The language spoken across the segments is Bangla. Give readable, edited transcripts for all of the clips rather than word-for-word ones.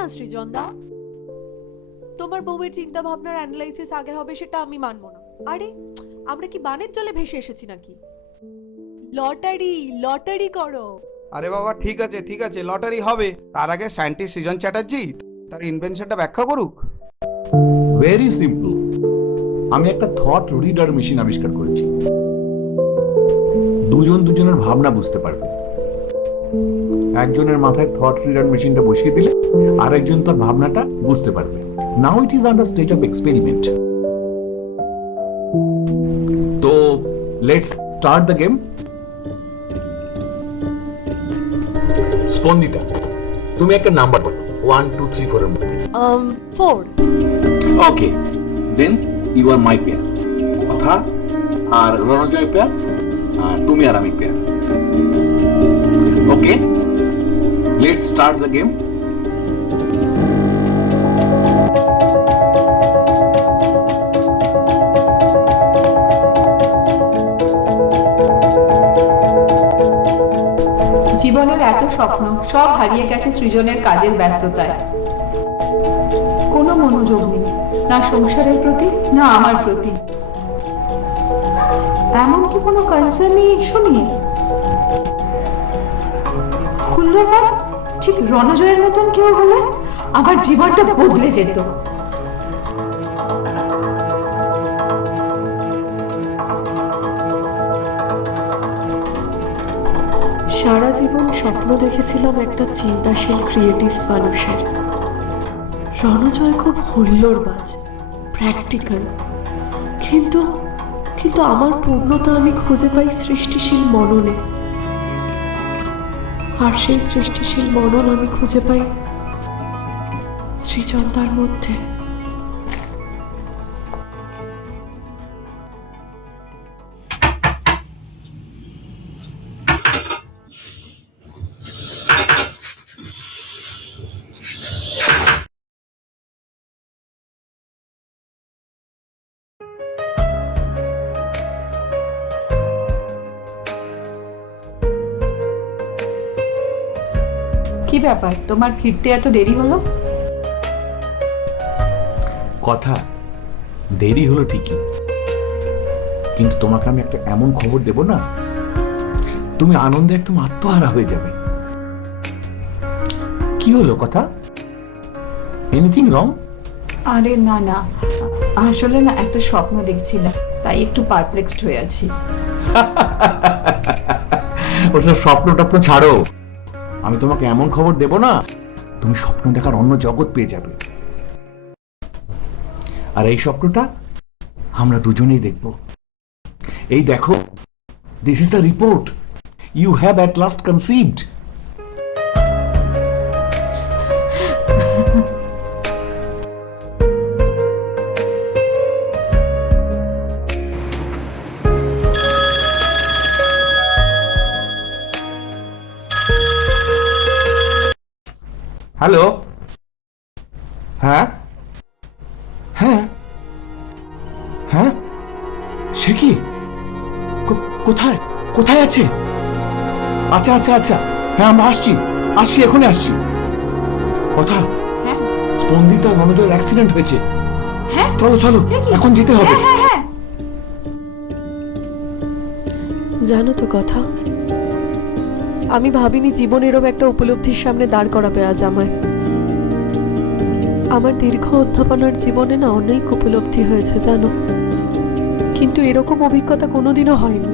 না সৃজন দা, তোমার বউয়ের চিন্তা ভাবনার অ্যানালাইসিস আগে হবে সেটা আমি মানবো না। আরে আমরা কি বানের জলে ভেসে এসেছি নাকি? লটারি লটারি করো। আরে বাবা ঠিক আছে লটারি হবে, তার আগে সায়েন্টিস্ট সৃজন চ্যাটার্জি তার ইনভেনশনটা ব্যাখ্যা করুক। Very simple. আমি একটা থট রিডার মেশিন আবিষ্কার করেছি। দুজন দুজনের ভাবনা বুঝতে পারবে। একজনের মাথায় থট রিডার মেশিনটা বসিয়ে দিলে আরেকজন তার ভাবনাটা বুঝতে পারবে। Now it is under stage of experiment. তো let's start the game. Spandita, তুমি একটা নাম্বার বলো 1 2 3 4 এর মধ্যে। 4। Okay, then you are my pair. কথা আর রণজয় পেয়ার, আর তুমি আর আমি pair. Okay, let's start the game. জীবনের এত স্বপ্ন সব হারিয়ে গেছে সৃজনের কাজের ব্যস্ততায়। কোনো মনোযোগ নেই, না সংসারের প্রতি না আমার প্রতি। এমনকি কোনো কনসার্ন নেই শুনি। খুল্লোর মাছ ঠিক রণজয়ের মতন কেউ হলে আমার জীবনটা বদলে যেত। সারা জীবন স্বপ্ন দেখেছিলাম একটা চিন্তাশীল ক্রিয়েটিভ মানুষের। রণজয় খুব হুল্লোড়বাজ, প্র্যাকটিক্যাল, কিন্তু কিন্তু আমার পূর্ণতা আমি খুঁজে পাই সৃষ্টিশীল মননে। আর সেই সৃষ্টিশীল মনন আমি খুঁজে পাই সৃজনতার মধ্যে। কি ব্যাপার, তোমার ফিরতে এত দেরি হলো? কথা দেরি হলো ঠিকই, কিন্তু তোমাকে আমি একটা এমন খবর দেব না, তুমি আনন্দে একদম আত্মহারা হয়ে যাবে। কি হলো কথা? Anything wrong? আরে না না, আসলে না একটা স্বপ্ন দেখছিলাম, তাই একটু পারপ্লেক্সড হয়ে আছি। ওসব স্বপ্ন টপ্ন ছাড়ো। আমি তোমাকে এমন খবর দেব না, তুমি স্বপ্ন দেখার অন্য জগৎ পেয়ে যাবে। আর এই স্বপ্নটা আমরা দুজনেই দেখব। এই দেখো, this is the report. You have at last conceived. Hello, হ্যাঁ হ্যাঁ হ্যাঁ, সে কি? কোথায় কোথায় আছে? আচ্ছা আচ্ছা আচ্ছা, হ্যাঁ আমরা আসছি আসছি, এখনই আসছি। কথা, হ্যাঁ স্পন্দিতা রণজয়ের অ্যাক্সিডেন্ট হয়েছে। হ্যাঁ, চলো চলো, এখন যেতে হবে। হ্যাঁ হ্যাঁ। জানো তো কথা, আমি ভাবিনি জীবন এরকম একটা উপলব্ধির সামনে দাঁড় করাবে আজ আমায়। আমার দীর্ঘ অধ্যাপনার জীবনে না অনেক উপলব্ধি হয়েছে জানো, কিন্তু এরকম অভিজ্ঞতা কোনোদিনও হয়নি।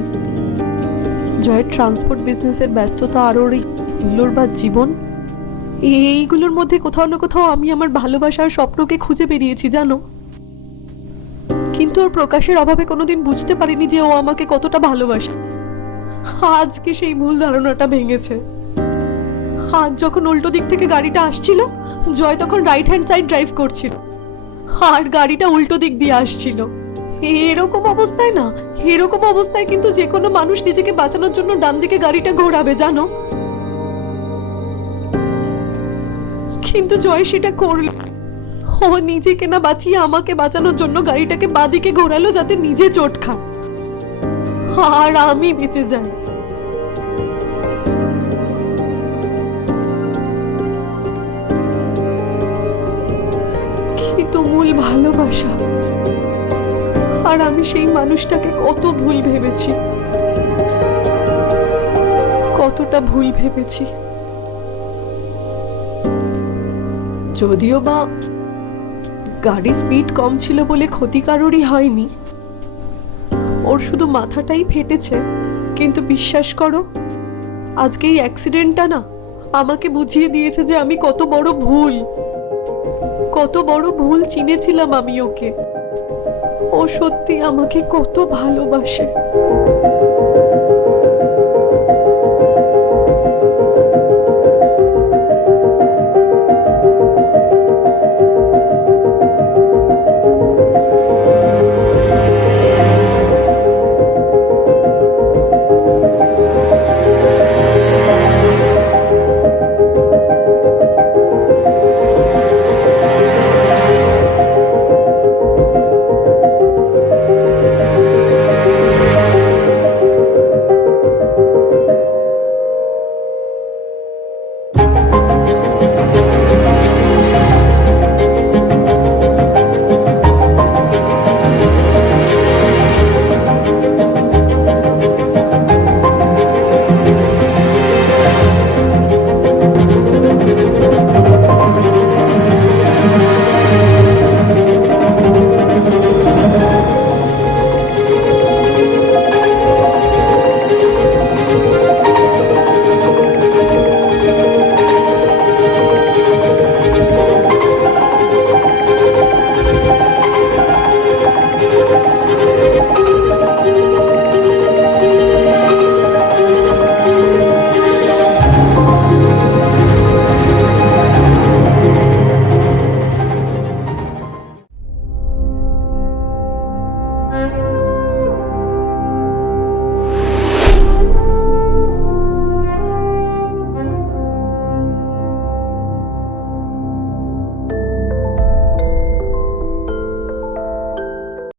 জয়ের ট্রান্সপোর্ট বিজনেসের ব্যস্ততা আর ওর এই হুল্লোড়বাজ জীবন, এইগুলোর মধ্যে কোথাও না কোথাও আমি আমার ভালোবাসার স্বপ্নকে খুঁজে বেরিয়েছি জানো। কিন্তু ওর প্রকাশের অভাবে কোনোদিন বুঝতে পারিনি যে ও আমাকে কতটা ভালোবাসে। আজকে সেই ভুল ধারণাটা ভেঙেছে। আজ যখন উল্টো দিক থেকে গাড়িটা আসছিল, জয় তখন রাইট হ্যান্ড সাইড ড্রাইভ করছিল আর গাড়িটা উল্টো দিক দিয়ে আসছিল। এরকম অবস্থায় কিন্তু যে কোনো মানুষ নিজেকে বাঁচানোর জন্য ডান দিকে গাড়িটা ঘোরাবে জানো, কিন্তু জয় সেটা করল। ও নিজেকে না বাঁচিয়ে আমাকে বাঁচানোর জন্য গাড়িটাকে বাঁদিকে ঘোরালো যাতে নিজে চোট খায় আর আমি বেঁচে যাই। তুমুল ভালোবাসা, আর আমি সেই মানুষটাকে কত ভুল ভেবেছি, কতটা ভুল ভেবেছি। যদিও বা গাড়ির স্পিড কম ছিল বলে ক্ষতি কারোরই হয়নি, ওর শুধু মাথাটাই ফেটেছে। কিন্তু বিশ্বাস করো, আজকে এই অ্যাক্সিডেন্টটা না আমাকে বুঝিয়ে দিয়েছে যে আমি কত বড় ভুল চিনেছিলাম আমি ওকে। ও সত্যি আমাকে কত ভালোবাসে।